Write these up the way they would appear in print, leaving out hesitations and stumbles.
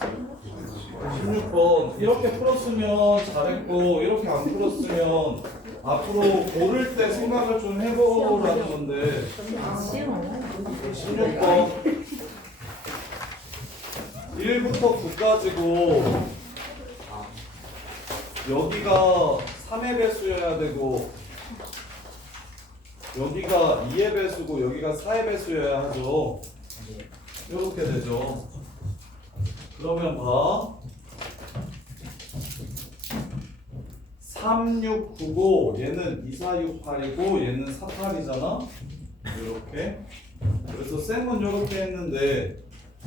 16번 이렇게 풀었으면 잘했고 이렇게 안 풀었으면 앞으로 고를 때 생각을 좀 해보라는 건데 16번 1부터 9까지고 여기가 3의 배수여야 되고 여기가 2의 배수고 여기가 4의 배수여야 하죠. 이렇게 되죠. 그러면 봐. 3, 6, 9고 얘는 2, 4, 6, 8이고 얘는 4, 8이잖아. 이렇게. 그래서 쌤은 이렇게 했는데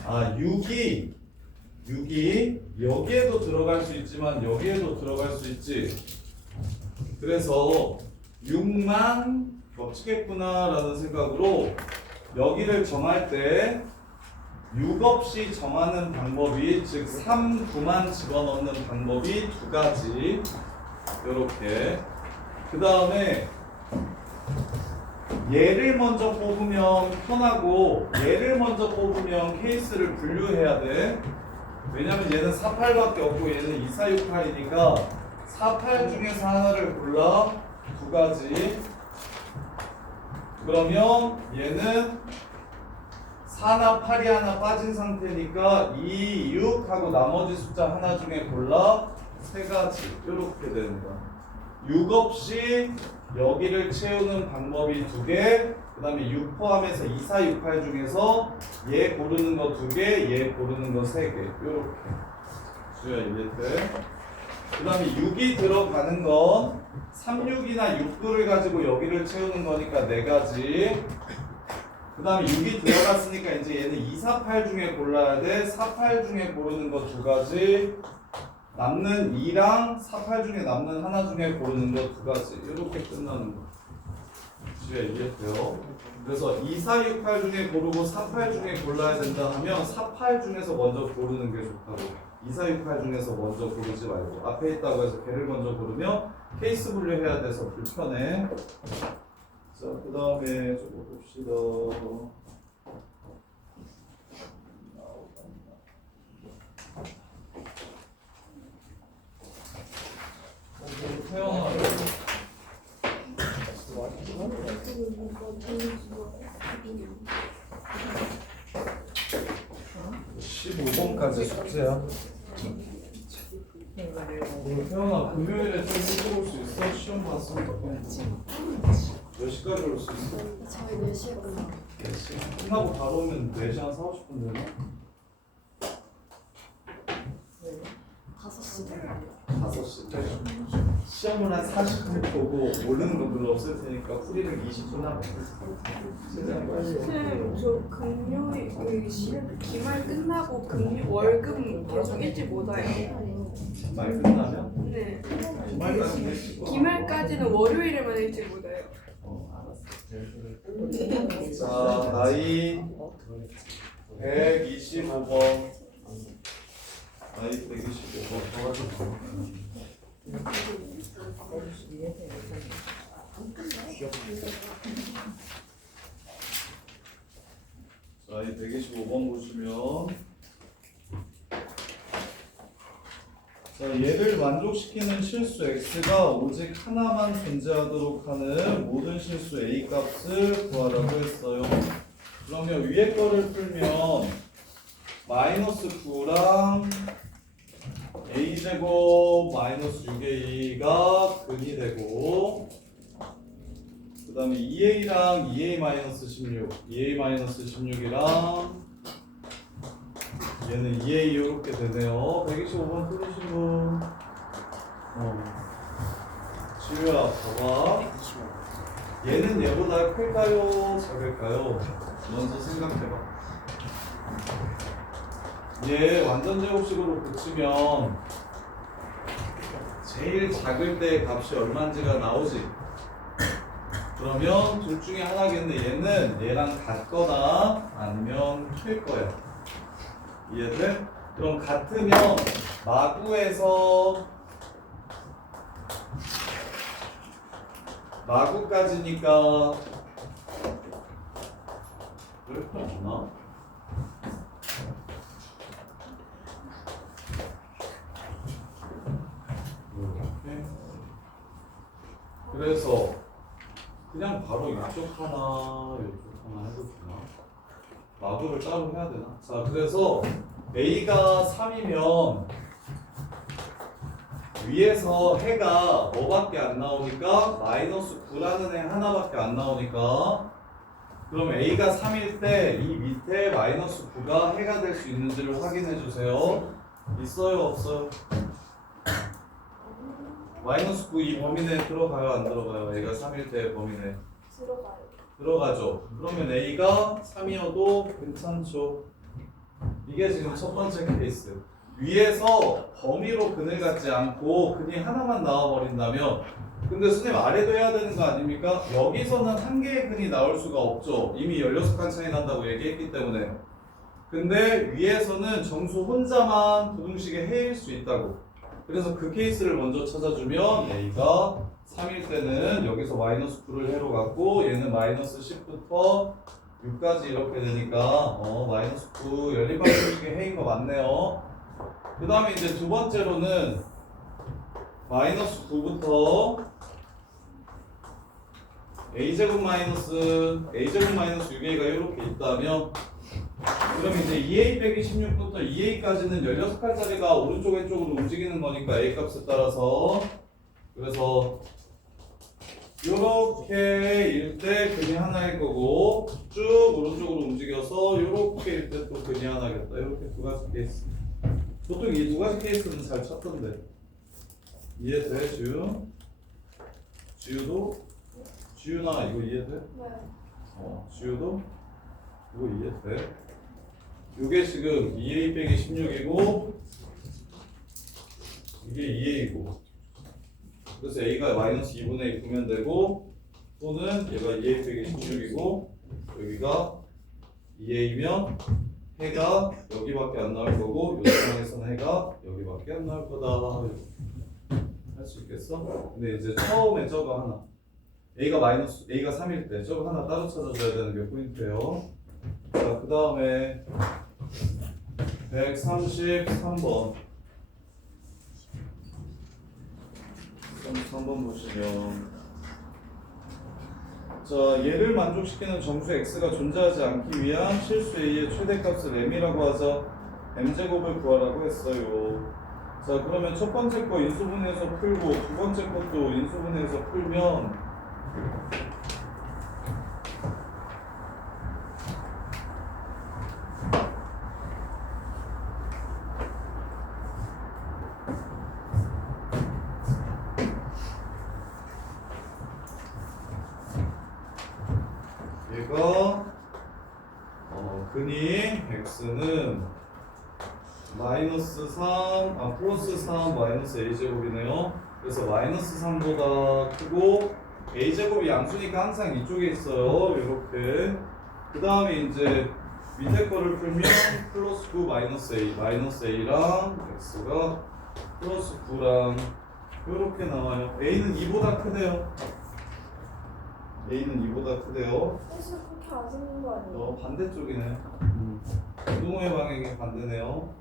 6이 여기에도 들어갈 수 있지만 여기에도 들어갈 수 있지. 그래서 6만 겹치겠구나 라는 생각으로 여기를 정할 때 6 없이 정하는 방법이 즉 3, 9만 집어넣는 방법이 두 가지. 이렇게 그 다음에 얘를 먼저 뽑으면 편하고 얘를 먼저 뽑으면 케이스를 분류해야 돼. 왜냐면 얘는 4, 8밖에 없고 얘는 2, 4, 6, 8이니까 4, 8 중에서 하나를 골라. 두 가지. 그러면 얘는 4나 8이 하나 빠진 상태니까 2, 6 하고 나머지 숫자 하나 중에 골라. 세 가지. 이렇게 되는 거야. 6 없이 여기를 채우는 방법이 두 개. 그 다음에 6 포함해서 2, 4, 6, 8 중에서 얘 고르는 거 두 개, 얘 고르는 거 세 개. 이렇게. 주야 이해돼? 그 다음에 6이 들어가는 건 3, 6이나 6, 9를 가지고 여기를 채우는 거니까 네 가지. 그 다음에 6이 들어갔으니까 이제 얘는 2, 4, 8 중에 골라야 돼. 4, 8 중에 고르는 거 두 가지. 남는 2랑 4, 8 중에 남는 하나 중에 고르는 거 두 가지. 이렇게 끝나는 거. 지금 이해돼요? 그래서 2, 4, 6, 8 중에 고르고 4, 8 중에 골라야 된다 하면 4, 8 중에서 먼저 고르는 게 좋다고. 2, 4, 6, 8 중에서 먼저 고르지 말고 앞에 있다고 해서 걔를 먼저 고르면 케이스 분류해야 돼서 불편해. 자, 그 다음에 저거 봅시다. 태영아 15번까지 숙제야. 태영아 금요일에 좀 일찍 올 수 있어? 시험 봤으니까. 몇 시까지 올 수 있어? 저희 4시에 끝나요. 4시? 끝나고 바로 오면 4시 한 4, 50분 되나? 5시. 5시. 시험을 한 40분 보고 모르는 거 별로 없을 테니까 풀이를 20분 하고. 쌤, 저 금요일 기말 끝나고 월금 계속 일찍 못 와요. 말 끝나면? 네. 주말까지 일찍 와. 기말까지는 월요일에만 일찍 못 와요. 자, 나이 125번. 나이 125번. 자, 이 125번 보시면 자, 얘를 만족시키는 실수 x가 오직 하나만 존재하도록 하는 모든 실수 a 값을 구하라고 했어요. 그러면 위에 거를 풀면 마이너스 9랑 a제곱 마이너스 6a가 근이 되고 그 다음에 2a랑 2a 마이너스 16 2a 마이너스 16이랑 얘는 2a 이렇게 되네요. 125번 틀리신 분. 지우야 봐봐. 얘는 얘보다 클까요? 작을까요? 먼저 생각해봐. 얘 완전 제곱식으로 붙이면 제일 작을 때 값이 얼마인지가 나오지. 그러면 둘 중에 하나겠네. 얘는 얘랑 같거나 아니면 클 거야. 이해돼? 그럼 같으면 마구까지니까 이렇게 없나? 그래서 그냥 바로 이쪽 하나 이쪽 하나 해도 되나? 마구를 따로 해야 되나? 자, 그래서 A가 3이면 위에서 해가 뭐밖에 안 나오니까 마이너스 9라는 해 하나밖에 안 나오니까 그럼 A가 3일 때 이 밑에 마이너스 9가 해가 될 수 있는지를 확인해 주세요. 있어요? 없어요? 마이너스 9 이 범위 내에 들어가요? 안 들어가요? A가 3일 때 범위 내에 들어가요. 들어가죠. 그러면 A가 3이어도 괜찮죠. 이게 지금 첫 번째 케이스. 위에서 범위로 근을 갖지 않고 근이 하나만 나와버린다면 근데 선생님 아래도 해야 되는 거 아닙니까? 여기서는 한 개의 근이 나올 수가 없죠. 이미 16칸 차이 난다고 얘기했기 때문에. 근데 위에서는 정수 혼자만 부등식의 해일 수 있다고. 그래서 그 케이스를 먼저 찾아주면 A가 3일 때는 여기서 마이너스 9를 해로 갖고 얘는 마이너스 10부터 6까지 이렇게 되니까 마이너스 9 연립할 부등식의 해인 거 맞네요. 그 다음에 이제 두 번째로는 마이너스 9부터 a제곱 마이너스 6a가 이렇게 있다면 그럼 이제 2a 빼기 16부터 2a까지는 16칸짜리가 오른쪽 왼쪽으로 움직이는 거니까 a 값에 따라서 그래서 요렇게 일 때 근이 하나일 거고 쭉 오른쪽으로 움직여서 요렇게 일 때 또 근이 하나겠다. 이렇게 두 가지 케이스. 보통 이 두 가지 케이스는 잘 찾던데. 이해돼, 지우? 지우도? 지우나 이거 이해돼? 네. 지우도? 이거 이해돼? 요게 지금 2a 빼기 16이고 이게 2a이고 그래서 a가 마이너스 2분의 1 구면 되고 또는 얘가 2a 빼기 16이고 여기가 2a면 해가 여기밖에 안 나올 거고 이 상황에서는 해가 여기밖에 안 나올 거다. 할 수 있겠어? 근데 이제 처음에 저거 하나 A가 3일 때 저거 하나 따로 찾아줘야 되는 게 포인트예요. 자, 그 다음에 133번 33번 보시면 자, 얘를 만족시키는 정수 x가 존재하지 않기 위한 실수 a의 최대값을 m이라고 하자. m제곱을 구하라고 했어요. 자, 그러면 첫 번째 거 인수분해해서 풀고 두 번째 것도 인수분해해서 풀면 얘가 근이 x는 마이너스 3, 플러스 3 마이너스 a제곱이네요. 그래서 마이너스 3보다 크고 a제곱이 양수니까 항상 이쪽에 있어요. 이렇게. 그 다음에 이제 밑에 거를 풀면 플러스 9 마이너스 a랑 x가 플러스 9랑 이렇게 나와요. a는 2보다 크대요. a는 2보다 크대요. 사실 그렇게 안 생긴 거 아니에요? 반대쪽이네. 이동의 방향이 반대네요.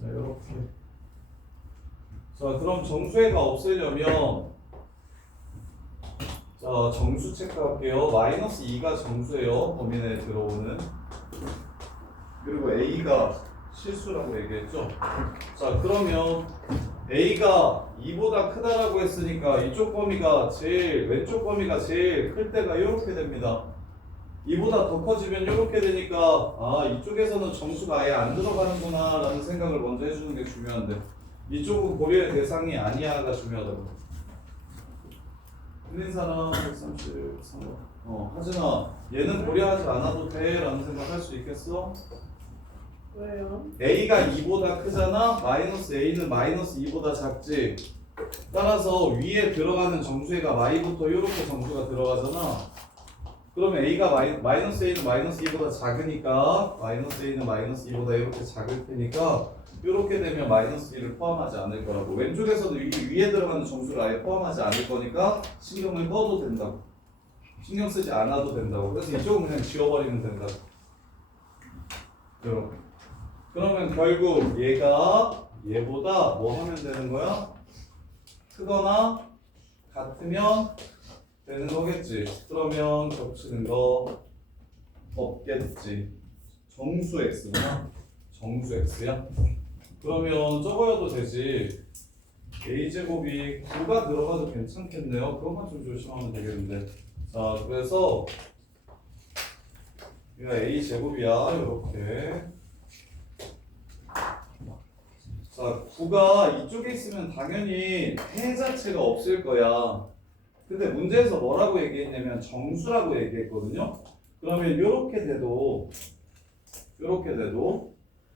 자, 이렇게. 자, 그럼 정수해가 없애려면 자, 정수 체크할게요. 마이너스 2가 정수예요. 범위 내에 들어오는. 그리고 a가 실수라고 얘기했죠. 자, 그러면 a가 2보다 크다라고 했으니까 이쪽 범위가 왼쪽 범위가 제일 클 때가 이렇게 됩니다. 2보다 더 커지면 이렇게 되니까 이쪽에서는 정수가 아예 안 들어가는구나 라는 생각을 먼저 해주는 게 중요한데 이쪽은 고려의 대상이 아니야가 중요하다고. 틀린 사람 133번. 하진아, 얘는 고려하지 않아도 돼 라는 생각 할 수 있겠어? 왜요? a가 2보다 크잖아. 마이너스 a는 마이너스 2보다 작지. 따라서 위에 들어가는 정수해가 y부터 이렇게 정수가 들어가잖아. 그러면 a가 마이너스 a는 마이너스 2보다 작으니까 마이너스 a는 마이너스 2보다 이렇게 작을 테니까 이렇게 되면 마이너스 2를 포함하지 않을 거라고. 왼쪽에서도 위에 들어가는 정수를 아예 포함하지 않을 거니까 신경을 꺼도 된다고. 신경 쓰지 않아도 된다고. 그래서 이쪽은 그냥 지워버리면 된다고. 이렇게. 그러면 결국 얘가 얘보다 뭐 하면 되는 거야? 크거나 같으면 되는 거겠지. 그러면 겹치는 거 없겠지. 정수 x구나. 정수 x야. 그러면 적어야도 되지. a제곱이 9가 들어가도 괜찮겠네요. 그것만 좀 조심하면 되겠는데. 자, 그래서 얘가 a제곱이야. 이렇게. 자, 9가 이쪽에 있으면 당연히 해 자체가 없을 거야. 근데 문제에서 뭐라고 얘기했냐면 정수라고 얘기했거든요. 그러면 이렇게 돼도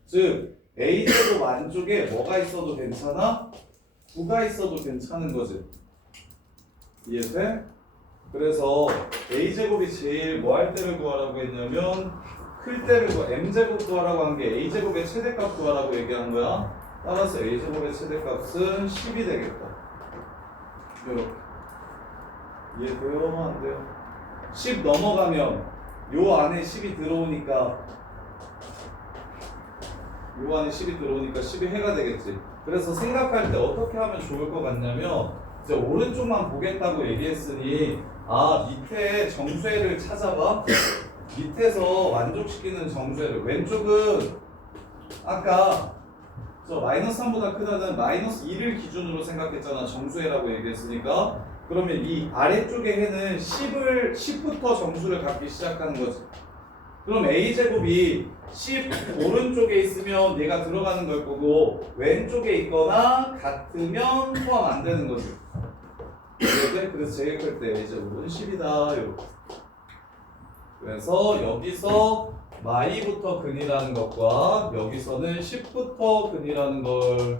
즉 a제곱 안쪽에 뭐가 있어도 괜찮아? 9가 있어도 괜찮은 거지. 이해돼? 그래서 a제곱이 제일 뭐 할 때를 구하라고 했냐면 클 때를 m제곱 구하라고 한 게 a제곱의 최대값 구하라고 얘기한 거야. 따라서 a제곱의 최대값은 10이 되겠다. 이렇게. 이해돼요? 안 돼요? 10 넘어가면 요 안에 10이 들어오니까 10이 해가 되겠지. 그래서 생각할 때 어떻게 하면 좋을 것 같냐면 이제 오른쪽만 보겠다고 얘기했으니 밑에 정수해를 찾아봐. 밑에서 만족시키는 정수해를. 왼쪽은 아까 저 마이너스 3보다 크다는 마이너스 2를 기준으로 생각했잖아. 정수해라고 얘기했으니까. 그러면 이 아래쪽의 해는 10부터 정수를 갖기 시작하는 거지. 그럼 a제곱이 10 오른쪽에 있으면 얘가 들어가는 걸 거고 왼쪽에 있거나 같으면 포함 안 되는 거지. 그래서 제곱할 때 a제곱은 10이다. 이렇게. 그래서 여기서 마이부터 근이라는 것과 여기서는 10부터 근이라는 걸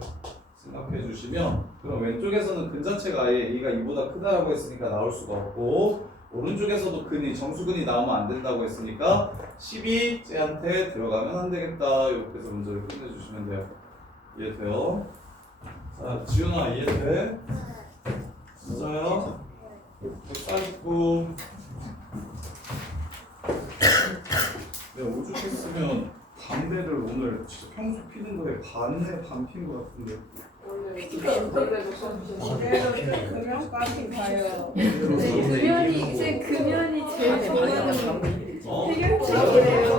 생각해 주시면 그럼 왼쪽에서는 근 자체가 아예 a가 2보다 크다라고 했으니까 나올 수가 없고 오른쪽에서도 정수근이 나오면 안 된다고 했으니까 10이 쟤한테 들어가면 안 되겠다. 이렇게 해서 문제를 끝내주시면 돼요. 이해돼요? 자, 지훈아 이해돼? 맞아요? 149 내가 오죽했으면 담배를 오늘 진짜 평소 피는 거에 반 핀 거 같은데. 금연까지 가요. 금연이 제일 좋아하는 해결책이래요.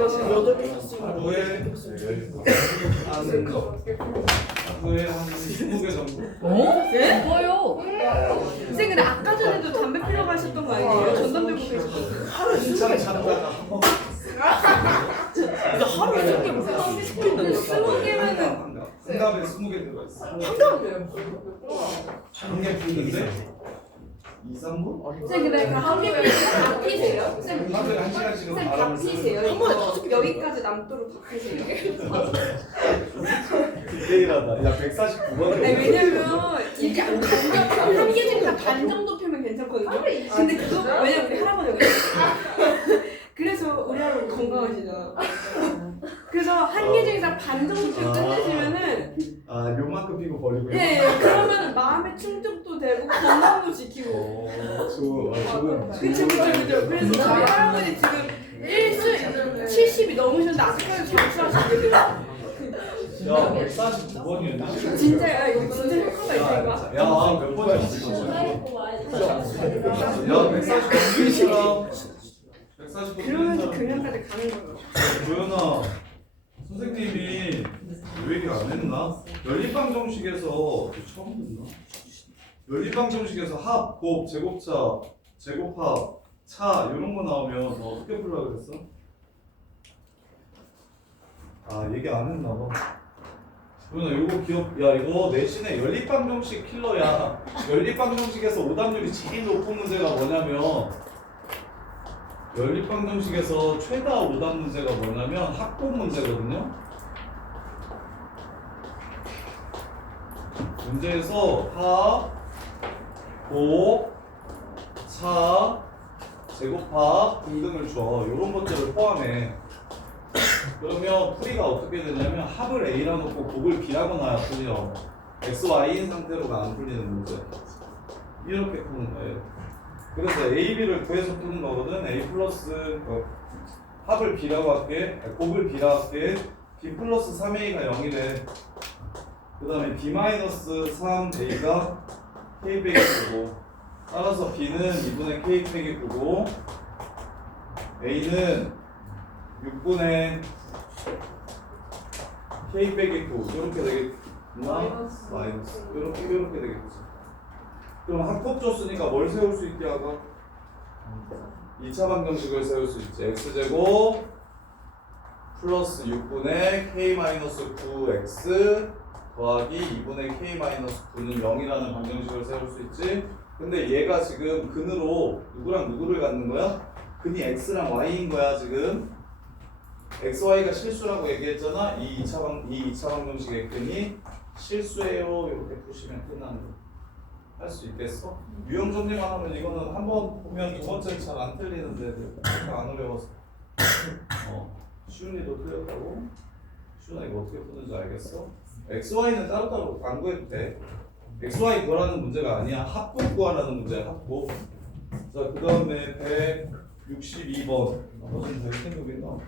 하루에 한 20개 정도? 네? 뭐요? 선생님 근데 아까 전에도 담배 피러 가셨던 거 아니에요? 전담 들고 계셨던 한참 참다가 한 번. 근데 하루에 20개 무슨 담배 시킨다는 20개면은 한 갑에 20개 들어있어. 한개 피는데 2, 3분? 선생님 근데 한 개 다 피세요? 선생님 하루에 1시간씩은 다 바람을 피세요? 한 번에 이거 여기까지 남도록 다 피세요? 디테일하다. 야 149번에 아니 왜냐면 이게 한 개씩 다 반 정도 피면 괜찮거든요. 근데 그거 왜냐면 우리 할아버지가 그래서 우리 할아버지 건강하시잖아. 그래서 한 개 중에서 반 정도 피고 끝내시면은 요만큼 피고 버리고. 예, 그러면 마음의 충족도 되고 건강도 지키고. 좋은. 그쵸. 그래서 저희 할아버지 지금 70이 넘으셨는데 아직까지 장수하시고 계세요. 야 149번이었나? 진짜야, 이거 진짜 효과가 있다니까. 야몇 번이었어? 야 149번. 149번. 그러면서 금연까지 가는 거예요. 도연아 선생님이 왜 얘기 안 했나? 연립방 정식에서 처음 듣나? 연립방 정식에서 합, 곱, 제곱차, 제곱합, 차 이런 거 나오면 어떻게 풀라 그랬어? 얘기 안 했나 봐. 도연아 이거 이거 내신에 연립방 정식 킬러야. 연립방 정식에서 오답률이 제일 높은 문제가 뭐냐면 연립방 정식에서 최다 오답 문제가 뭐냐면 합곱 문제거든요. 문제에서 합, 곱, 차, 제곱합 등등을 줘. 이런 것들을 포함해. 그러면 풀이가 어떻게 되냐면 합을 A라 놓고 곱을 B라고 놔야 풀려. X, Y인 상태로가 안 풀리는 문제. 이렇게 푸는 거예요. 그래서 A, B를 구해서 푸는 거거든. A 플러스 합을 B라고 할게. 곱을 B라고 할게. B 플러스 3A가 0이래. 그 다음에 B 마이너스 3A가 k 빼기 9고 따라서 b는 2분의 k 빼기 9고 a는 6분의 k 빼기 9 이렇게 되겠구나. 마이너스 이렇게 되겠지. 그럼 합법 줬으니까 뭘 세울 수 있게 하고 2차 방정식을 세울 수 있지. x제곱 플러스 6분의 k-9x 더하기 2분의 k-9는 0이라는 방정식을 세울 수 있지. 근데 얘가 지금 근으로 누구랑 누구를 갖는 거야? 근이 x랑 y인 거야 지금. x, y가 실수라고 얘기했잖아. 이 2차 방정식의 근이 실수예요. 이렇게 푸시면 끝나는 거. 할 수 있겠어? 유형 정리만 하면 이거는 한 번 보면 두 번째는 잘 안 틀리는데 그렇게 안 어려워서. 시훈이도 틀렸다고? 시훈아 이거 어떻게 푸는지 알겠어? x, y는 따로따로 안 구해도 돼. x, y 구하라는 문제가 아니야. 합곡 구하라는 문제야. 합곡. 자, 그 다음에 162번. 나머지는 다 이렇게 생각했나?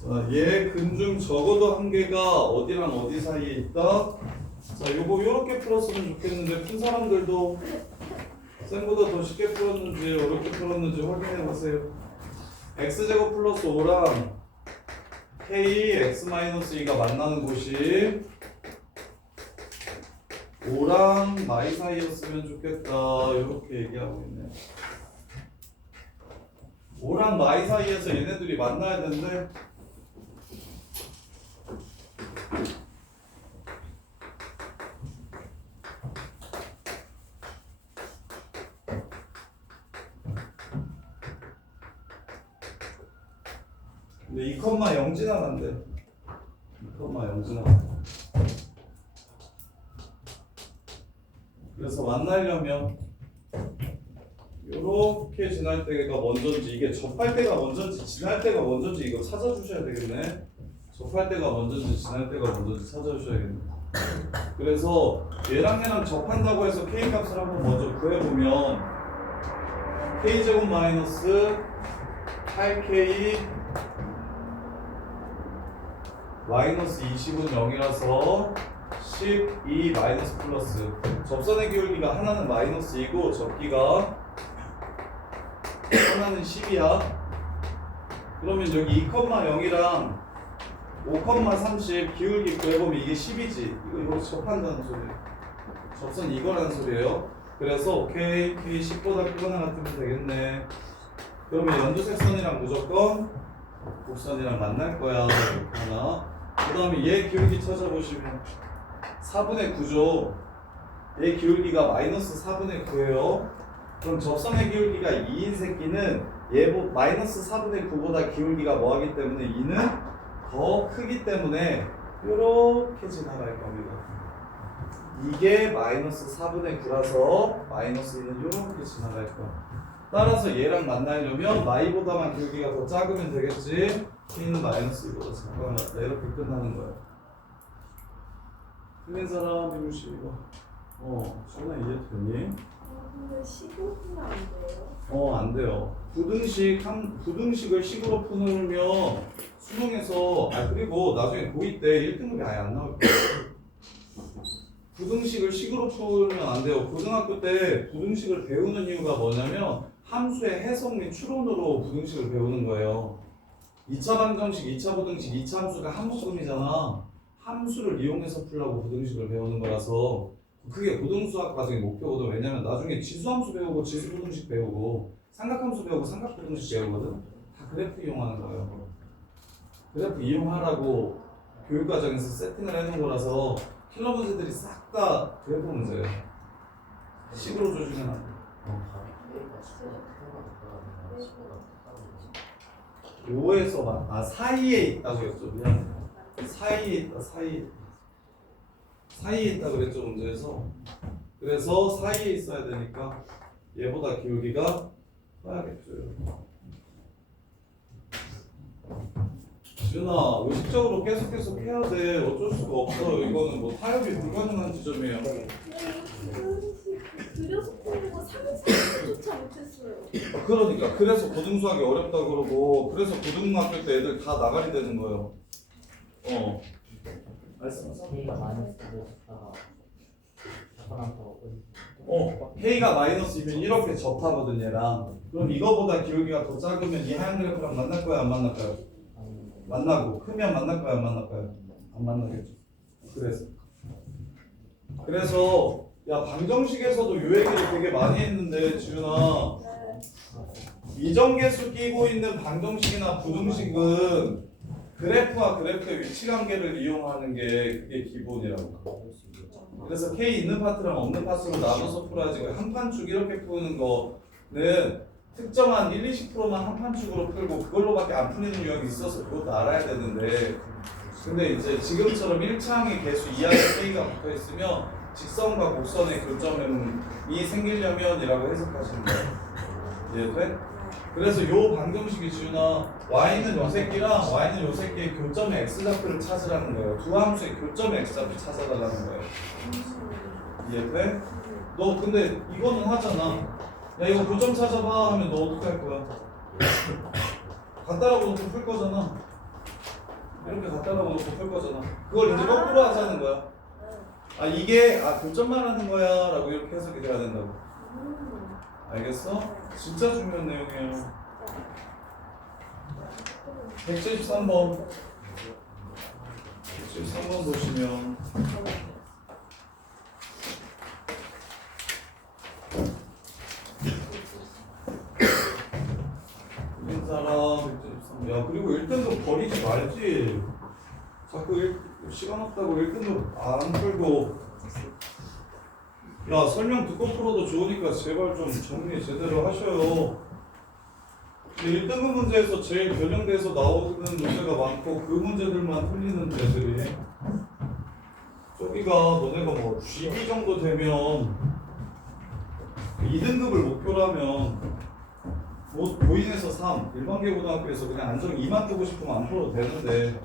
자, 얘 근 중 적어도 한 개가 어디랑 어디 사이에 있다? 자, 요거 요렇게 풀었으면 좋겠는데 푼 사람들도 쌤보다 더 쉽게 풀었는지 어렵게 풀었는지 확인해 보세요. x제곱 플러스 5랑 k x-2가 만나는 곳이 5랑 마이 사이였으면 좋겠다. 요렇게 얘기하고 있네. 5랑 마이 사이에서 얘네들이 만나야 되는데 근데 2,0 지나간대. 2,0 지나간대. 그래서 만나려면 요렇게 지날 때가 먼저인지 이게 접할 때가 먼저인지 지날 때가 먼저인지 이거 찾아주셔야 되겠네. 접할 때가 먼저인지 지날 때가 먼저인지 찾아주셔야겠네. 그래서 얘랑 접한다고 해서 k 값을 한번 먼저 구해보면 k제곱 마이너스 8k 마이너스 20은 0이라서 12 마이너스 플러스 접선의 기울기가 하나는 마이너스 2고 접기가 하나는 10이야. 그러면 여기 2,0이랑 5,30 기울기 구해보면 이게 10이지. 이거 접한다는 소리예요. 접선 이거라는 소리예요. 그래서 오케이 K 10보다 크거나 같으면 되겠네. 그러면 연두색선이랑 무조건 곡선이랑 만날 거야. 이렇게 하나. 그 다음에 얘 기울기 찾아보시면 4분의 9죠. 얘 기울기가 마이너스 4분의 9예요. 그럼 접선의 기울기가 2인 새끼는 얘 마이너스 4분의 9보다 기울기가 뭐하기 때문에 2는 더 크기 때문에 이렇게 지나갈 겁니다. 이게 마이너스 4분의 9라서 마이너스 2는 이렇게 지나갈 거야. 따라서 얘랑 만나려면 마이보다만 기울기가 더 작으면 되겠지. K는 마이너스 2보다 작거나 같다. 이렇게 끝나는 거야. 틀린 사람 162번. 전화 이해됐니? 근데 15분은 안 돼요? 안 돼요. 부등식을 식으로 풀면 수능에서 그리고 나중에 고2 때 1등급이 아예 안 나올 거예요. 부등식을 식으로 풀면 안 돼요. 고등학교 때 부등식을 배우는 이유가 뭐냐면 함수의 해석 및 추론으로 부등식을 배우는 거예요. 2차 방정식, 2차 부등식, 2차 함수가 한 묶음이잖아. 함수를 이용해서 풀라고 부등식을 배우는 거라서 그게 고등수학 과정의 목표거든. 왜냐면 나중에 지수함수 배우고 지수부등식 배우고 삼각함수 배우고 삼각부등식 배우거든. 다 그래프 이용하는 거예요. 그래프 이용하라고 교육과정에서 세팅을 해놓은 거라서 킬러 문제들이 싹 다 그래프 문제예요. 식으로 조심해야 돼. 5에서 사이에 있다고 했죠. 미안해. 사이에 있다. 사이에 있다 그랬죠 문제에서. 그래서 사이에 있어야 되니까 얘보다 기울기가 커야겠죠. 지훈아 의식적으로 계속 해야 돼. 어쩔 수가 없어. 이거는 뭐 타협이 불가능한 지점이에요. 그려서 푸는 거 상상조차 못했어요. 그러니까 그래서 고등수학이 어렵다 그러고 그래서 고등학교 때 애들 다 나가리 되는 거예요. 말씀하세요. K가 마이너스 5였다가 나타나서 K가 마이너스이면 이렇게 접하거든 얘랑. 그럼 이거보다 기울기가 더 작으면 이 하얀 그래프랑 만날 거야 안 만날까요? 만나고 크면 만날 거야 안 만날까요? 안 만나겠죠. 그래서 야 방정식에서도 요 얘기를 되게 많이 했는데 지훈아 이정계수 끼고 있는 방정식이나 부등식은 그래프와 그래프의 위치관계를 이용하는 게 그게 기본이라고. 그래서 K 있는 파트랑 없는 파트로 나눠서 풀어야지 한 판축 이렇게 푸는 거는 특정한 1, 20%만 한 판축으로 풀고 그걸로밖에 안 풀리는 유형이 있어서 그것도 알아야 되는데 근데 이제 지금처럼 1차항의 개수 이하의 K가 붙어 있으면 직선과 곡선의 교점이 생기려면이라고 해석하시는 거예요. 이해돼? 그래서 요 방정식이 지훈아 y는 요 새끼랑 y는 요 새끼의 교점의 x좌표를 찾으라는 거예요. 두 함수의 교점의 x좌표 찾아달라는 거예요. 이해돼? 너 근데 이거는 하잖아. 야 이거 교점 찾아봐 하면 너 어떻게 할 거야? 갖다라고 놓고 풀 거잖아. 이렇게 갖다라고 놓고 풀 거잖아. 그걸 이제 거꾸로 하자는 거야. 아 이게 교점 말하는 거야 라고 이렇게 해석이 돼야 된다고. 알겠어? 진짜 중요한 내용이에요. 173번 173번 보시면 틀린 사람 173번. 야 그리고 1등급 버리지 말지. 자꾸 시간 없다고 1등급 안 풀고 야 설명 듣고 풀어도 좋으니까 제발 좀 정리 제대로 하셔요. 1등급 문제에서 제일 변형돼서 나오는 문제가 많고 그 문제들만 틀리는 애들이 저기가 너네가 뭐 G2 정도 되면 2등급을 목표로 하면 뭐 고인에서 3 일반계고등학교에서 그냥 안정 2만 뜨고 싶으면 안 풀어도 되는데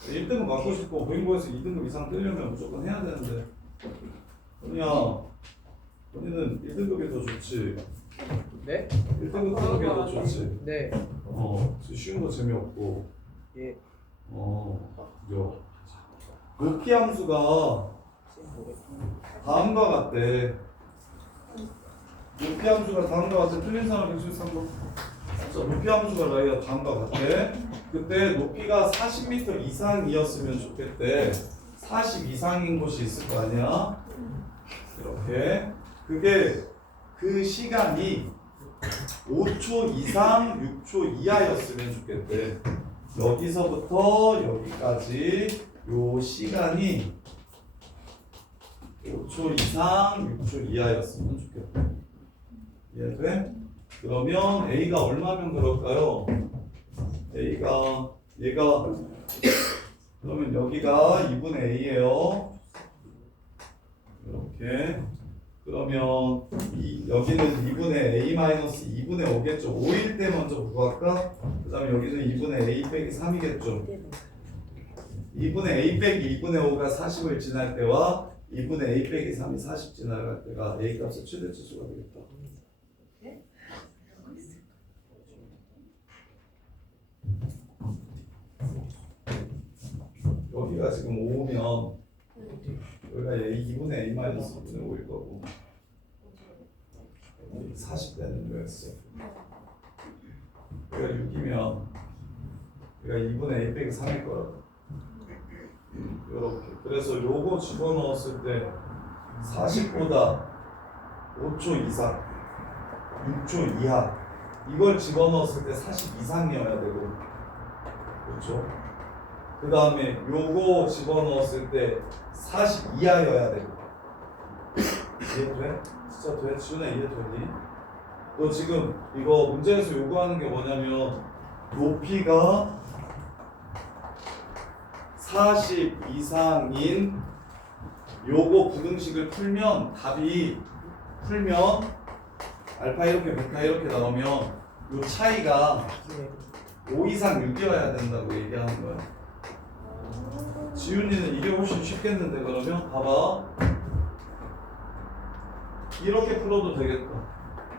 1등급 맞고 싶고 고인고에서 2등급 이상 뜨려면 무조건 해야 되는데 야, 언니는 1등급이 더 좋지? 네? 1등급 뜨는 게 더 좋지? 네. 쉬운 거 재미없고 예. 그죠? 높이 함수가 다음과 같대. 높이 함수가 다음과 같대. 틀린 사람 173번. 자, 높이 함수가 라이가 다음과 같대. 그때 높이가 40m 이상이었으면 좋겠대. 40 이상인 곳이 있을 거 아니야? 이렇게. 그게 그 시간이 5초 이상 6초 이하였으면 좋겠대. 여기서부터 여기까지 요 시간이 5초 이상 6초 이하였으면 좋겠대. 이해돼? 그러면 A가 얼마면 그럴까요? A가 얘가 그러면 여기가 2분의 A예요. 이렇게. 그러면 여기는 2분의 A-2분의 5겠죠. 5일 때 먼저 구할까? 그 다음에 여기는 2분의 A 빼기 3이겠죠. 2분의 A 빼기 2분의 5가 40을 지날 때와 2분의 A 빼기 3이 40 지나갈 때가 A 값의 최대치수가 되겠다. 여기가 지금 5면 여기가 2분의 A-2분의 5일 거고 40대는 거였어. 여기가 6이면 여기가 2분의 A 빼기 3일 거라고. 이렇게. 그래서 요거 집어넣었을 때 40보다 5초 이상 6초 이하 이걸 집어넣었을 때 40 이상이어야 되고 그렇죠? 그 다음에 요거 집어넣었을 때 40 이하여야 되고 이해돼? 진짜 돼? 지훈아 이해되니? 너 지금 이거 문제에서 요구하는 게 뭐냐면 높이가 40 이상인 요거 부등식을 풀면 답이 알파 이렇게 베타 이렇게 나오면 요 차이가 5 이상 6이어야 된다고 얘기하는 거야. 지훈이는 이게 훨씬 쉽겠는데 그러면 봐봐. 이렇게 풀어도 되겠다.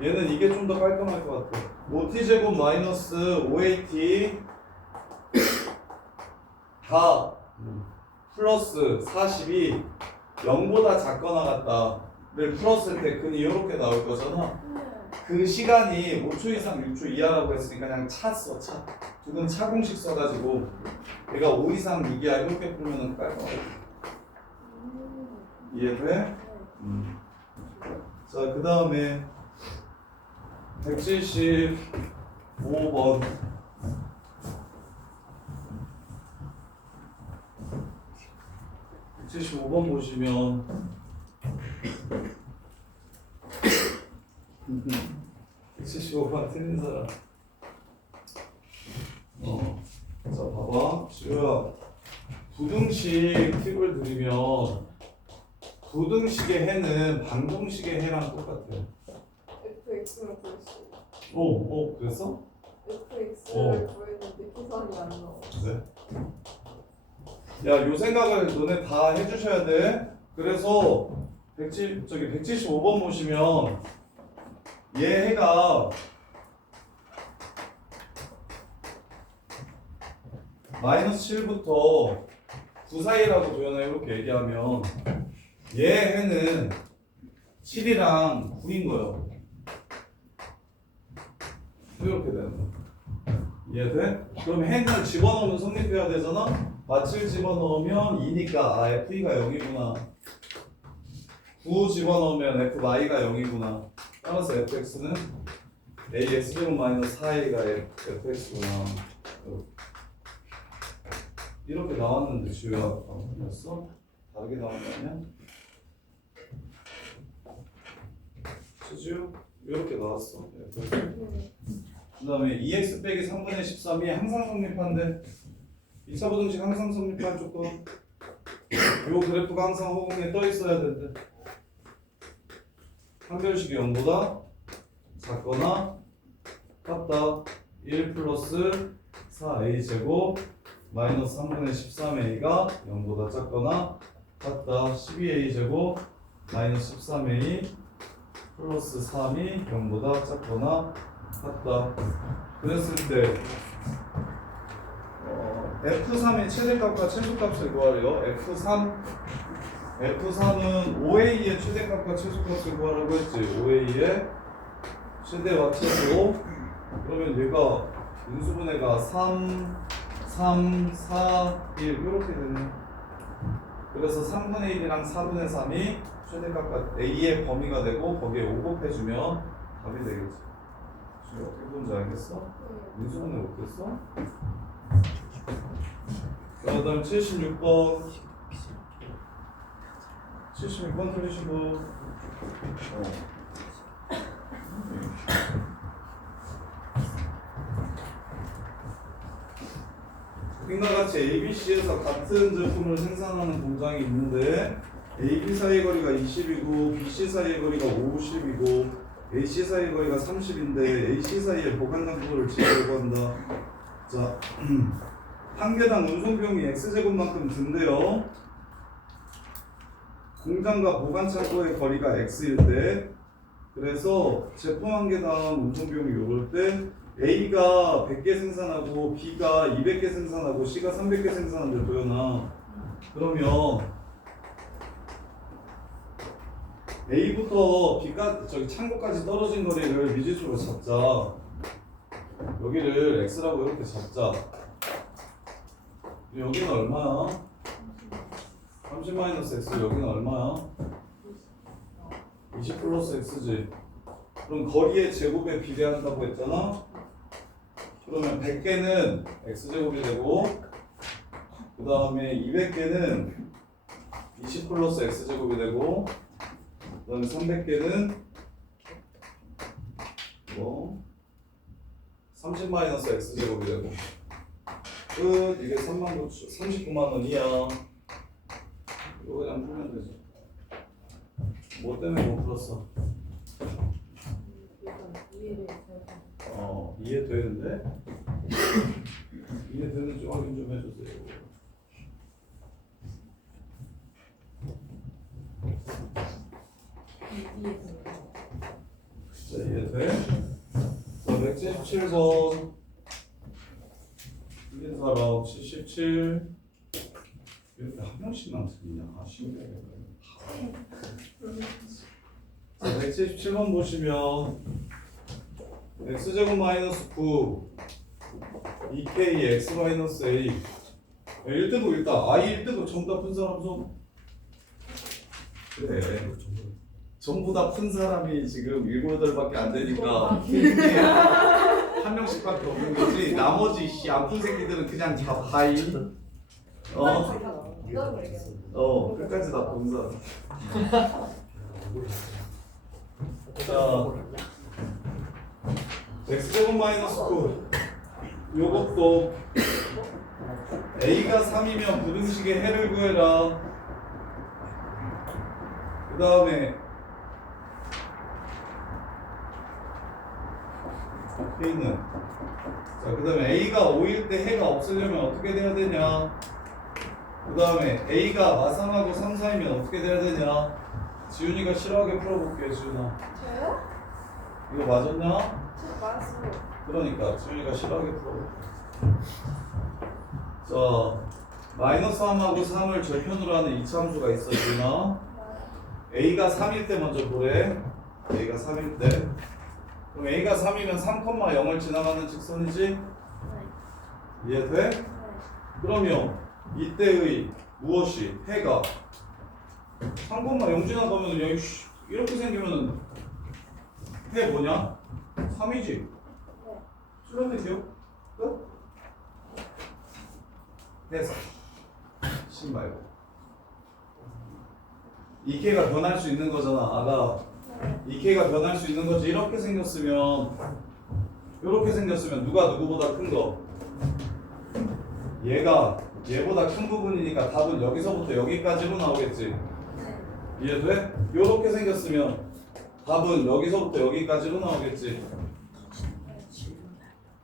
얘는 이게 좀 더 깔끔할 것 같아. 5t제곱 마이너스 5at 다 플러스 40이 0보다 작거나 같다를 풀었을 때 근이 이렇게 나올 거잖아. 그 시간이 5초 이상 6초 이하라고 했으니까 그냥 차 써, 차. 두 근 차공식 써가지고 얘가 5 이상 6이야 이렇게 풀면은 깔끔하게. 이해돼? 자, 그 다음에 175번. 175번 보시면 175번 틀린 사람. 자, 봐봐. 지우야. 부등식 팁을 드리면 부등식의 해는 방정식의 해랑 똑같아. fx는 구했어요. 그랬어? fx를 구했는데 계산이 안 나와. 그래? 야, 요 생각을 너네 다 해주셔야 돼. 그래서 175번 보시면 얘 해가 마이너스 7부터 9 사이라고 도연아 이렇게 얘기하면 얘 해는 7이랑 9인 거예요. 이렇게 되는 거야. 이해돼? 그럼 해를 집어넣으면 성립해야 되잖아? 밭을 집어넣으면 2니까 FE가 0이구나. 9 집어넣으면 FY가 0이구나. 따라서 FX는 AX제곱 마이너스 4A가 FX구나. 이렇게 나왔는데 지우야 틀렸어? 다르게 나온 거 아니야? 지우? 이렇게 나왔어. 그 다음에 2x 빼기 3분의 13이 항상 성립한데 2차 부등식 항상 성립한 조건 요 그래프가 항상 허공에 떠 있어야 된대. 한별식이 0보다 작거나 같다. 1 플러스 4a 제곱 마이너스 3분의 13a가 0보다 작거나 같다. 12a 제곱 마이너스 13a 플러스 3이 0보다 작거나 같다. 그랬을 때 F3의 최대값과 최소값을 구하래요. F3은 5A의 최대값과 최소값을 구하라고 했지. 5A의 최대와 최소. 그러면 얘가 인수분해가 3, 4, 1 이렇게 되네. 그래서 3분의 1이랑 4분의 3이 최대값과 A의 범위가 되고 거기에 5 곱해주면 답이 되겠지. 지금 어떻게 보는지 알겠어? 인수분해 못했어? 그 다음 76번 76번 틀리시고 이과 같이 ABC에서 같은 제품을 생산하는 공장이 있는데 AB 사이의 거리가 20이고 BC 사이의 거리가 50이고 AC 사이의 거리가 30인데 AC 사이의 보관장소를 지으려고 한다. 자, 한 개당 운송비용이 X제곱만큼 든대요. 공장과 보관창고의 거리가 X일 때, 그래서 제품 한 개당 운송비용이 요럴 때 A가 100개 생산하고 B가 200개 생산하고 C가 300개 생산하는데 도연아, 그러면 A부터 B가 저기 창고까지 떨어진 거리를 미지수로 잡자. 여기를 X라고 이렇게 잡자. 여기는 얼마야? 30-X. 여기는 얼마야? 20 플러스 X지. 그럼 거리의 제곱에 비례한다고 했잖아? 그러면 100개는 X제곱이 되고 그 다음에 200개는 20 플러스 X제곱이 되고 그 다음에 300개는 30-X제곱이 되고 끝. 이게 39만 원이야. 이거 그냥 풀면 되지. 뭐 때문에 못 풀었어? 이해되는데? 이해되는지 확인 좀 해주세요. 77번 틀린 사람 77 이렇게 한 명씩만 틀리냐? 아 신기하게. 자 177번 보시면 x제곱 마이너스 9 2k x 마이너스 a 1등급 일단 I 1등급 전부 다 푼 사람 손. 그래 전부 다 푼 사람이 지금 7, 8밖에 안 되니까 한 명씩밖에 없는 거지. 나머지 안 푼 새끼들은 그냥 다 바이. 끝까지 다 본 사람. 자 x제곱 마이너스 9 요것도 a가 3이면 부등식의 해를 구해라. 그 다음에 k는 자 그 다음에 a가 5일 때 해가 없으려면 어떻게 돼야 되냐. 그 다음에 a가 마삼하고 3, 4이면 어떻게 돼야 되냐. 지훈이가 싫어하게 풀어볼게. 지훈아 저요? 이거 맞았냐? 저 맞았어요. 그러니까 지훈이가 싫어하게 풀어볼게. 자 마이너스 3하고 3을 절편으로 하는 이차함수가 있어. 지훈아 a가 3일 때 먼저 보래. a가 3일 때 그럼 a가 3이면 3,0을 지나가는 직선이지? 이해돼? 그러면 이때의 무엇이? 해가 3,0 지나가면 여기 이렇게 생기면은 해 뭐냐? 3이지? 줄여낼게요. 끝? 해서 신발고 2K가 변할 수 있는 거잖아. 아가 2K가 변할 수 있는 거지. 이렇게 생겼으면 누가 누구보다 큰 거? 얘가 얘보다 큰 부분이니까 답은 여기서부터 여기까지로 나오겠지. 이해돼? 요렇게 생겼으면 답은 여기서부터 여기까지로 나오겠지.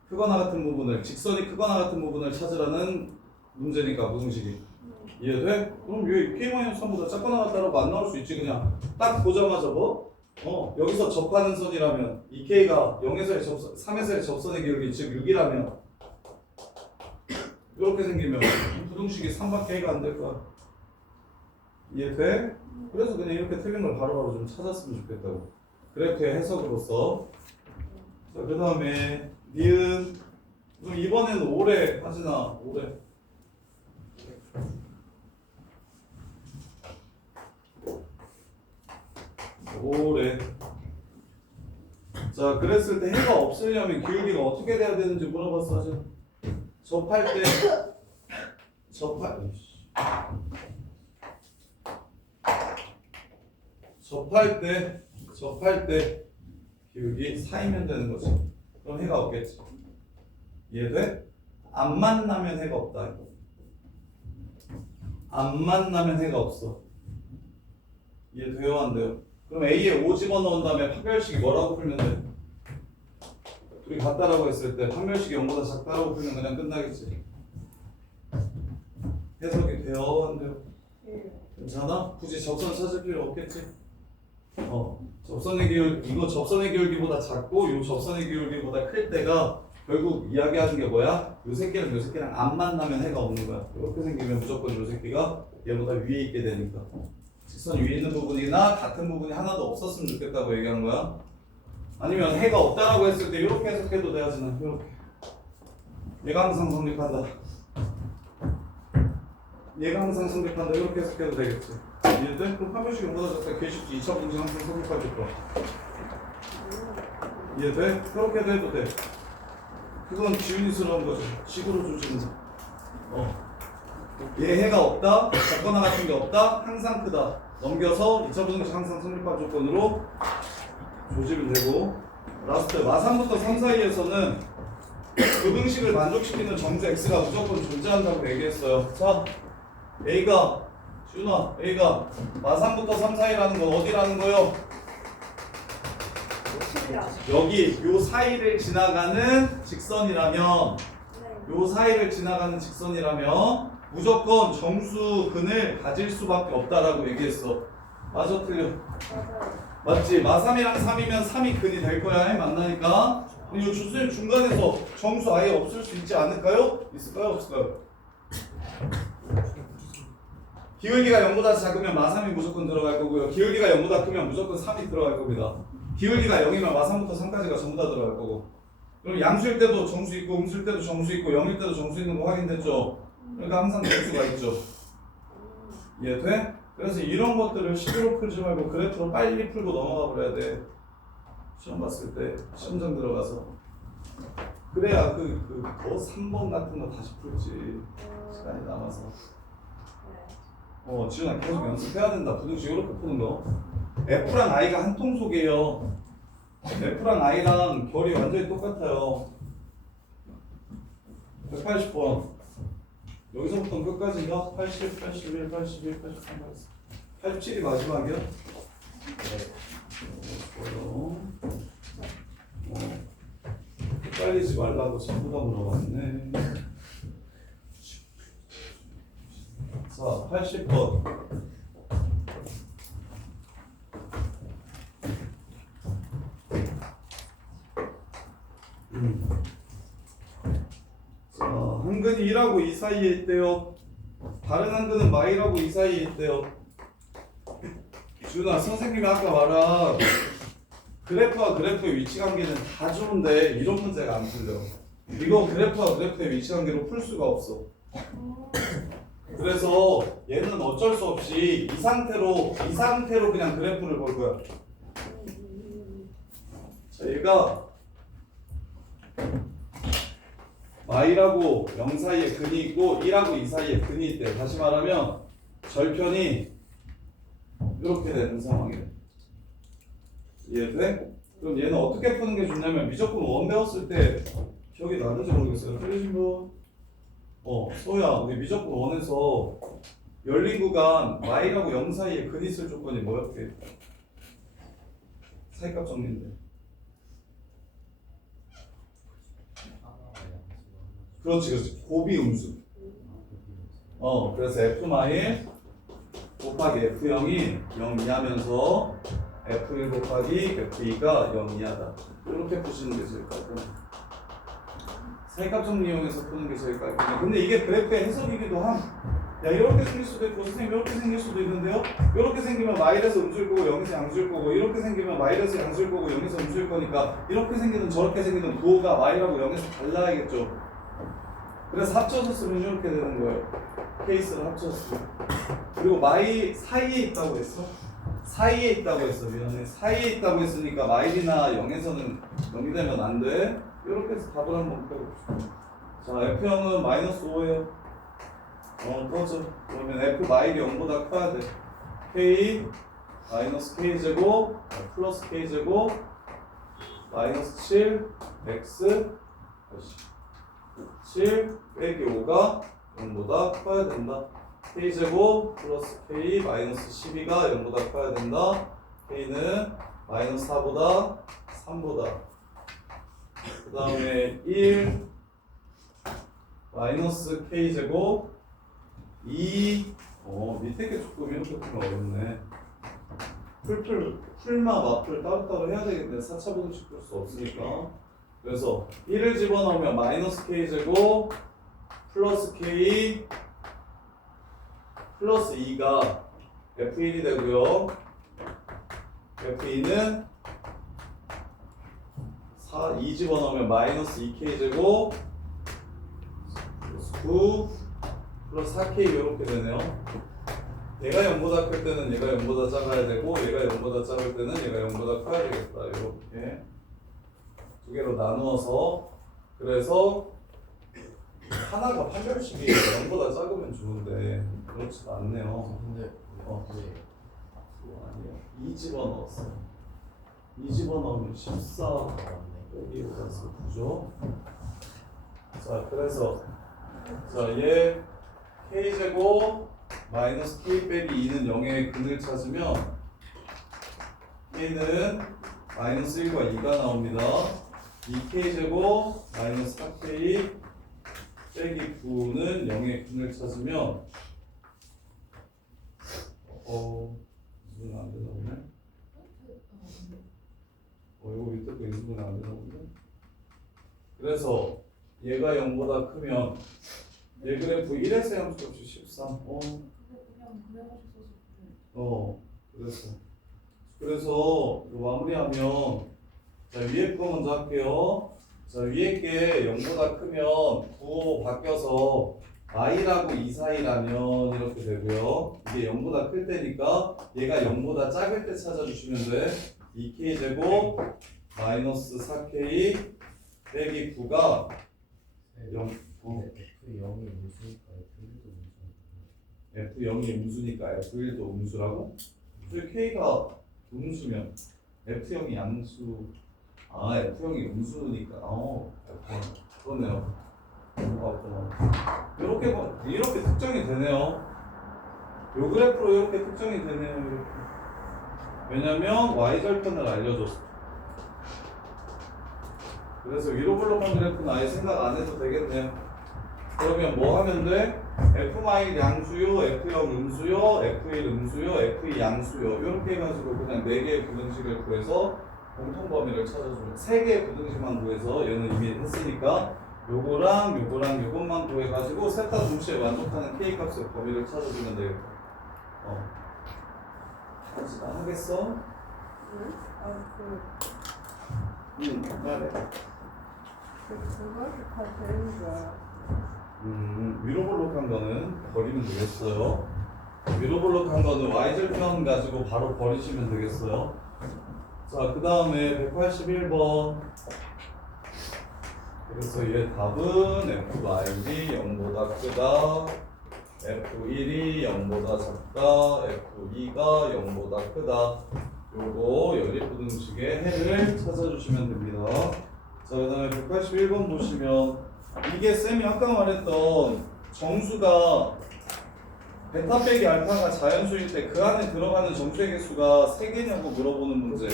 크거나 같은 부분을 직선이 크거나 같은 부분을 찾으라는 문제니까 부등식이. 이해돼? 그럼 왜 k-3보다 작거나 같다라고 안 나올 수 있지. 그냥 딱 보자마자 뭐? 여기서 접하는 선이라면 2k가 0에서의 접선, 3에서의 접선의 기울기 즉 6이라면 이렇게 생기면 부등식이 3번 k가 안 될 거야. 이해돼? 그래서 그냥 이렇게 틀린 걸 바로바로 좀 찾았으면 좋겠다고. 그래프의 해석으로서. 자, 그 다음에 니은. 그럼 이번에는 오래 하지나 오래. 오래. 자, 그랬을 때 해가 없으려면 기울기가 어떻게 돼야 되는지 물어봤어. 아주. 접할 때 기울기 4이면 되는 거지. 그럼 해가 없겠지. 이해돼? 안 만나면 해가 없다. 안 만나면 해가 없어. 이해돼요? 안 돼요? 그럼 A에 5 집어넣은 다음에 판별식이 뭐라고 풀면 돼? 둘이 같다라고 했을 때 판별식이 0보다 작다라고 풀면 그냥 끝나겠지. 해석이 돼요? 안 돼요? 괜찮아? 굳이 접선 찾을 필요 없겠지? 접선의 기울기, 이거 접선의 기울기보다 작고 요 접선의 기울기보다 클 때가 결국 이야기하는 게 뭐야? 요 새끼랑 요 새끼랑 안 만나면 해가 없는 거야. 이렇게 생기면 무조건 요 새끼가 얘보다 위에 있게 되니까. 직선 위에 있는 부분이나 같은 부분이 하나도 없었으면 좋겠다고 얘기한 거야. 아니면 해가 없다라고 했을 때 이렇게 해석해도 돼야지나. 이렇게. 얘가 항상 성립한다. 이렇게 해석해도 되겠지. 이해돼? 그럼 판별식 0보다 작다. 개쉽지. 2차 분식 항상 성립할 거. 이해돼? 그렇게도 해도 돼. 그건 지훈이스러운 거죠. 식으로 주시는 거. 얘 해가 없다, 작거나 같은 게 없다, 항상 크다. 넘겨서 2차 분식 항상 성립할 조건으로 조지면 되고. 라스트 마삼부터 3 사이에서는 부등식을 만족시키는 정수 x가 무조건 존재한다고 얘기했어요. 자, a가 지훈아, a가 마삼부터 3 사이라는 건 어디라는 거요? 여기 요 사이를 지나가는 직선이라면 무조건 정수근을 가질 수밖에 없다라고 얘기했어. 맞아 틀려? 맞지? 마3이랑 3이면 3이 근이 될 거야. 만나니까 이거 교수님 중간에서 정수 아예 없을 수 있지 않을까요? 있을까요? 없을까요? 기울기가 0보다 작으면 마3이 무조건 들어갈 거고요. 기울기가 0보다 크면 무조건 3이 들어갈 겁니다. 기울기가 0이면 마3부터 3까지가 전부 다 들어갈 거고. 그럼 양수일 때도 정수 있고 음수일 때도 정수 있고 0일 때도 정수 있는 거 확인됐죠? 그러니까 항상 정수가 있죠. 이해돼? 그래서 이런 것들을 식으로 풀지 말고 그래프로 빨리 풀고 넘어가 버려야 돼. 시험 봤을 때 시험장 들어가서 그래야 그 3번 같은 거 다시 풀지. 시간이 남아서. 지훈아 계속 연습해야 된다. 부등식 이렇게 푸는 거. F랑 I가 한 통 속이에요. F랑 I랑 결이 완전히 똑같아요. 180번. 여기서부터 끝까지가 80, 81, 81, 83, 87이 마지막이야? 좋아요. 헷갈리지 말라고 전부 다 물어봤네. 자, 80번. 자, 한근이 1하고 2 사이에 있대요. 다른 한근은 마이라고 2 사이에 있대요. 준아, 선생님이 아까 말한 그래프와 그래프의 위치 관계는 다 좋은데 이런 문제가 안 풀려. 이거 그래프와 그래프의 위치 관계로 풀 수가 없어. 그래서 얘는 어쩔 수 없이 이 상태로 그냥 그래프를 볼 거야. 자, 얘가 마이라고 0 사이에 근이 있고 1하고 2 사이에 근이 있대. 다시 말하면 절편이 이렇게 되는 상황이래. 이해돼? 그럼 얘는 어떻게 푸는 게 좋냐면 미적분 원 배웠을 때 기억이 나는지 모르겠어요. 틀리신 분? 소야, 우리 미적분 원에서 열린 구간 y라고 0 사이에 근 있을 조건이 뭐였게? 사이값 정리인데. 그렇지. 고비 음수. 그래서 f-마일 곱하기 f0이 0 이하면서 f1 곱하기 f2가 0 이하다. 이렇게 푸시는 게 제일 깔끔해. 사이값 정리 이용해서 푸는 게 제일 깔끔해. 근데 이게 그래프의 해석이기도 함. 야, 이렇게 생길 수도 있고 선생님 이렇게 생길 수도 있는데요. 이렇게 생기면 마이너스 음수일 거고 0에서 양수일 거고, 이렇게 생기면 마이너스 양수일 거고 0에서 음수일 거니까 이렇게 생기든 저렇게 생기든 부호가 마이라고 0에서 달라야겠죠. 그래서 합쳐서 쓰면 이렇게 되는 거예요. 케이스를 합쳐서 쓰면. 그리고 마이 사이에 있다고 했어? 사이에 있다고 했어. 미안해. 사이에 있다고 했으니까 마일이나 0에서는 0이 되면 안 돼. 이렇게 해서 답을 한번 펴봅시다. 자, F0은 마이너스 5예요. 꺼져. 그러면 F 마일이 0보다 커야 돼. K 마이너스 K제곱 플러스 K제곱 마이너스 7 X 7 빼기 5가 0보다 커야 된다. K제곱 플러스 K 마이너스 12가 0보다 커야 된다. K는 마이너스 4보다 3보다. 그 다음에 1 마이너스 K제곱 2 밑에 게 조금 이렇게 풀면 어렵네. 풀마 마풀 따로따로 해야 되겠네. 4차 분식 풀 수 없으니까. 그래서 1을 집어넣으면 마이너스 K제곱 플러스 K 플러스 2가 F1이 되고요. F2는 2 집어넣으면 마이너스 2K제곱 플러스 9 플러스 4K 이렇게 되네요. 얘가 0보다 클 때는 얘가 0보다 작아야 되고, 얘가 0보다 작을 때는 얘가 0보다 커야 되겠다. 이렇게 두 개로 나누어서. 그래서 하나가 판별식이 0보다 작으면 좋은데 그렇지도 않네요. 근데 그거 아니에요. 2 집어넣었어요. 2 집어넣으면 14 빼기 5가 9죠. 자, 그래서 얘 K제곱 마이너스 K 빼기 2는 0의 근을 찾으면 K는 마이너스 1과 2가 나옵니다. 2K제곱 마이너스 4K 빼기 9는 0의 근을 찾으면 인수분해 안 되나 보네. 이거 밑에 거 인수분해 안 되나 보네. 그래서 얘가 0보다 크면 얘 그래프 1에서 함수값이 13. 그래서 이거 마무리하면 자 위에 거 먼저 할게요. 자 위에 게 0보다 크면 9 바뀌어서 i라고 2 사이라면 이렇게 되고요. 이게 0보다 클 때니까 얘가 0보다 작을 때 찾아주시면 돼. 2k 제곱 마이너스 4k 빼기 9가 0. F0이 음수니까 F1도 음수. F0이 음수니까 F1도 음수라고? K가 음수면 F0이 양수. 아 F0이 음수니까 F1 그러네요. 이렇게 특정이 되네요. 요 그래프로 이렇게 특정이 되네요. 이렇게. 왜냐면 y절편을 알려줬어. 그래서 위로 블록한 그래프는 아예 생각 안 해도 되겠네요. 그러면 뭐 하면 돼? F- 양수요, F0 음수요, F1 음수요, F2 양수요. 이렇게 해가지고 그냥 4개의 부등식을 구해서 공통 범위를 찾아주면 3개의 부등식만 구해서 얘는 이미 했으니까 요거랑 요거랑 요것만 구해가지고 셋 다 동시에 만족하는 k 값의 범위를 찾아주면 되겠다. 하지 안 하겠어? 응, 말해. 그것이 다 되는 거야. 위로 블록한 거는 버리면 되겠어요. 위로 블록한 거는 y절편 가지고 바로 버리시면 되겠어요. 자, 그 다음에 181번. 그래서 얘 답은 F1이 0보다 크다, F1이 0보다 작다, F2가 0보다 크다. 요거 연립부등식의 해를 찾아주시면 됩니다. 자, 그 다음에 181번 보시면 이게 쌤이 아까 말했던 정수가 베타 빼기 알파가 자연수일 때 그 안에 들어가는 정수의 개수가 3개냐고 물어보는 문제.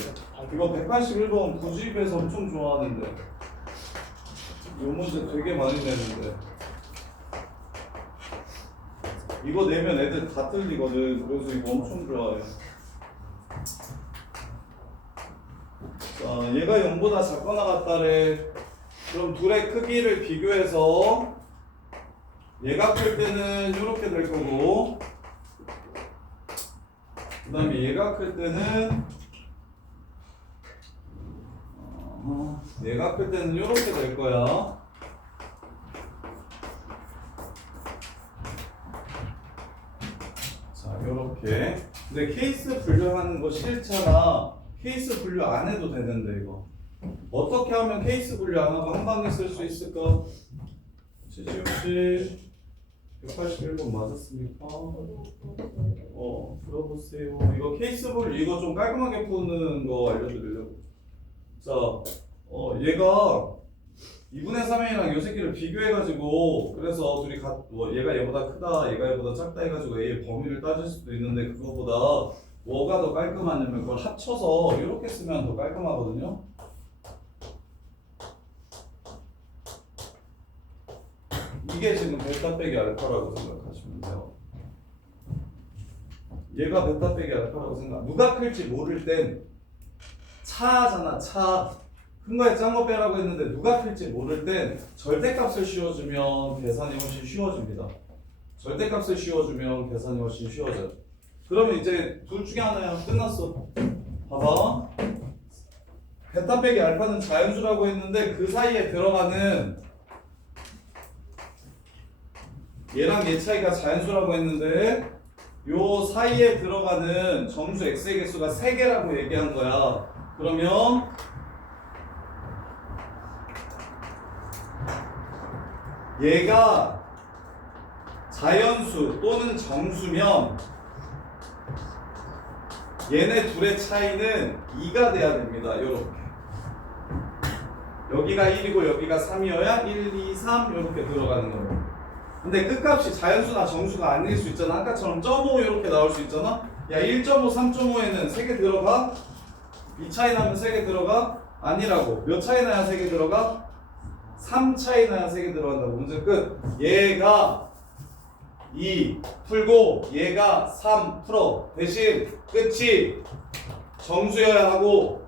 이거 181번 구집에서 엄청 좋아하는데 이 문제 되게 많이 내는데 이거 내면 애들 다 틀리거든. 그래서 이거 엄청 좋아해요. 자, 얘가 0보다 작거나 같다래. 그럼 둘의 크기를 비교해서 얘가 클 때는 이렇게 될 거고 그 다음에 얘가 클 때는 얘가 클 때는 이렇게 될 거야. 자, 요렇게. 근데 케이스 분류하는 거 싫잖아. 케이스 분류 안 해도 되는데 이거 어떻게 하면 케이스 분류 안 하고 한 방에 쓸 수 있을까? 혹시 181번 맞았습니까? 들어보세요. 이거 케이스 분류 이거 좀 깔끔하게 푸는 거 알려드리려고. 자, 얘가 2분의 3이랑 요 새끼를 비교해가지고 그래서 둘이 얘가 얘보다 크다, 얘가 얘보다 작다 해가지고 A의 범위를 따질 수도 있는데 그거보다 뭐가 더 깔끔하냐면 그걸 합쳐서 이렇게 쓰면 더 깔끔하거든요. 이게 지금 베타 빼기 알파라고 생각하시면 돼요. 얘가 베타 빼기 알파라고 생각. 누가 클지 모를 땐 차잖아. 차. 큰 거에 짠 거 빼라고 했는데 누가 클지 모를 땐 절대값을 씌워주면 계산이 훨씬 쉬워집니다. 절대값을 씌워주면 계산이 훨씬 쉬워져요. 그러면 이제 둘 중에 하나야. 끝났어. 봐봐. 베타 빼기 알파는 자연수라고 했는데 그 사이에 들어가는 얘랑 얘 차이가 자연수라고 했는데 요 사이에 들어가는 정수 x의 개수가 3개라고 얘기한 거야. 그러면 얘가 자연수 또는 정수면 얘네 둘의 차이는 2가 돼야 됩니다. 요렇게 여기가 1이고 여기가 3이어야 1, 2, 3 이렇게 들어가는 거예요. 근데 끝값이 자연수나 정수가 아닐 수 있잖아. 아까처럼 0.5 이렇게 나올 수 있잖아. 야 1.5, 3.5에는 3개 들어가? 2 차이 나면 3개 들어가? 아니라고. 몇 차이 나야 3개 들어가? 3 차이 나야 3개 들어간다고. 문제 끝. 얘가 2 풀고 얘가 3 풀어. 대신 끝이 정수여야 하고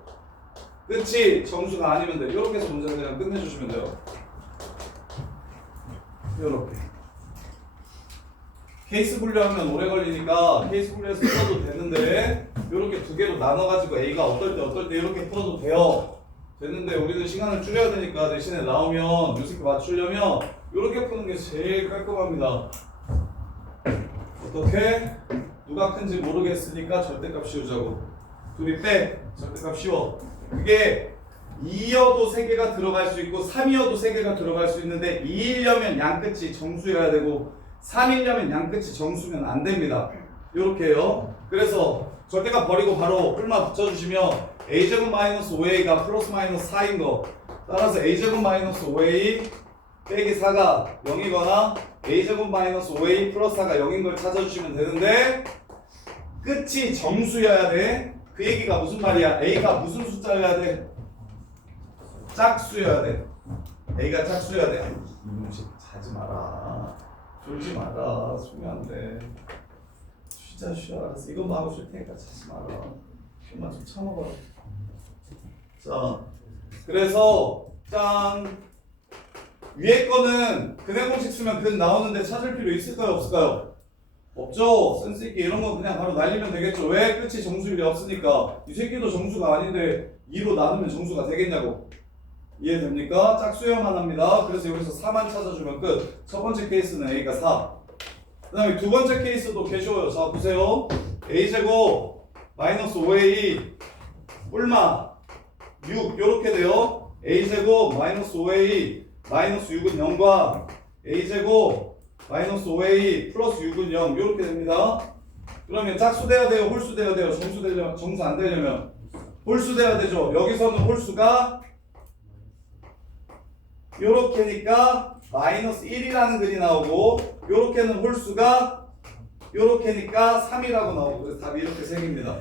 끝이 정수가 아니면 돼. 이렇게 해서 문제를 그냥 끝내주시면 돼요. 이렇게. 케이스 분류하면 오래 걸리니까 케이스 분류해서 풀어도 되는데 이렇게 두 개로 나눠가지고 A가 어떨 때 이렇게 풀어도 돼요. 되는데 우리는 시간을 줄여야 되니까 대신에 나오면 뮤직 맞추려면 이렇게 푸는 게 제일 깔끔합니다. 어떻게? 누가 큰지 모르겠으니까 절대값 씌우자고. 둘이 빼. 절대값 씌워. 그게 2여도 3개가 들어갈 수 있고 3이어도 3개가 들어갈 수 있는데 2이려면 양끝이 정수여야 되고 3이려면 양끝이 정수면 안 됩니다. 요렇게 해요. 그래서 절대값 버리고 바로 뿔만 붙여주시면 a제곱 마이너스 5a가 플러스 마이너스 4인 거 따라서 a제곱 마이너스 5a 빼기 4가 0이거나 a제곱 마이너스 5a 플러스 4가 0인 걸 찾아주시면 되는데 끝이 정수여야 돼. 그 얘기가 무슨 말이야? a가 무슨 숫자여야 돼? 짝수여야 돼. a가 짝수여야 돼. 이놈식 자지 마라. 졸지 마라. 수면 안 돼. 쉬자. 알았어. 이것만 하고 쉴 테니까 자지 마라. 좀만 좀 참아봐. 자, 그래서 짠. 위에 거는 근해 공식 쓰면 근 나오는데 찾을 필요 있을까요? 없을까요? 없죠. 센스 있게 이런 거 그냥 바로 날리면 되겠죠. 왜? 끝이 정수일이 없으니까. 이 새끼도 정수가 아닌데 2로 나누면 정수가 되겠냐고. 이해됩니까? 짝수여만 합니다. 그래서 여기서 4만 찾아주면 끝. 첫 번째 케이스는 A가 4. 그 다음에 두 번째 케이스도 개 쉬워요. 자, 보세요. A제곱 마이너스 5A 뿔마 6 요렇게 돼요. A제곱 마이너스 5A 마이너스 6은 0과 A제곱 마이너스 5A 플러스 6은 0 요렇게 됩니다. 그러면 짝수 돼야 돼요? 홀수 돼야 돼요? 정수 안 되려면 홀수 돼야 되죠. 여기서는 홀수가 요렇게니까 마이너스 1이라는 글이 나오고 요렇게는 홀수가 요렇게니까 3이라고 나오고 그래서 답이 이렇게 생깁니다.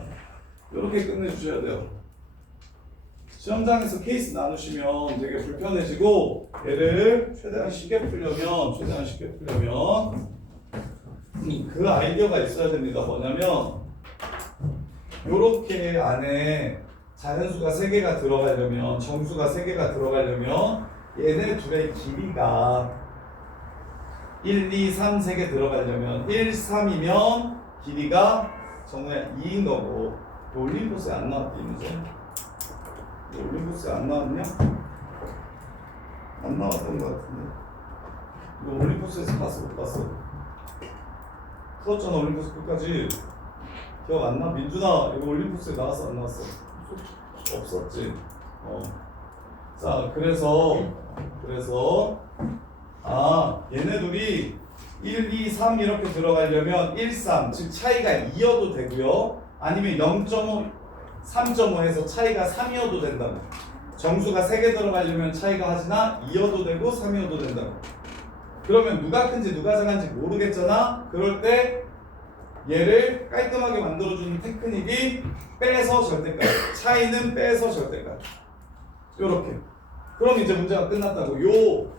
요렇게 끝내주셔야 돼요. 시험장에서 케이스 나누시면 되게 불편해지고 얘를 최대한 쉽게 풀려면 그 아이디어가 있어야 됩니다. 뭐냐면 요렇게 안에 자연수가 3개가 들어가려면 정수가 3개가 들어가려면 얘네 둘의 길이가 1, 2, 3, 3개 들어가려면 1, 3이면 길이가 정말 2인 거고 올림포스에 안 나왔지 문제? 올림포스에 안 나왔냐? 안 나왔던 거 같은데 이거 올림포스에서 봤어 못 봤어? 풀었잖아 올림포스 끝까지 기억 안 나? 민준아 이거 올림포스에 나왔어 안 나왔어? 없었지? 자 그래서 얘네 둘이 1, 2, 3 이렇게 들어가려면 1, 3 즉 차이가 2여도 되고요 아니면 0.5, 3.5 해서 차이가 3이어도 된다고 정수가 3개 들어가려면 차이가 하지나 2여도 되고 3이어도 된다고 그러면 누가 큰지 누가 작은지 모르겠잖아 그럴 때 얘를 깔끔하게 만들어주는 테크닉이 빼서 절대값 차이는 빼서 절대값 요렇게 그럼 이제 문제가 끝났다고 요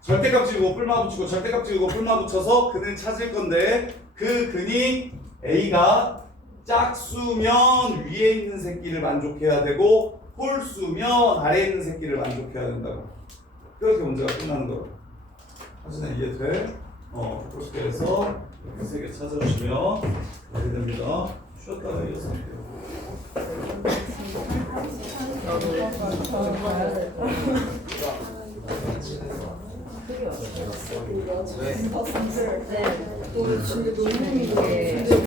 절대값 지우고 뿔마 붙이고 절대값 지우고 뿔마 붙여서 근을 찾을 건데 그 근이 A가 짝수면 위에 있는 새끼를 만족해야 되고 홀수면 아래에 있는 새끼를 만족해야 된다고 그렇게 문제가 끝나는 거예요 하지만 이해돼? 그렇게 해서 이렇게 3개 찾아주시면 이렇게 됩니다 쉬었다가 이어서 할게요 네. 또 진짜 놀림인 게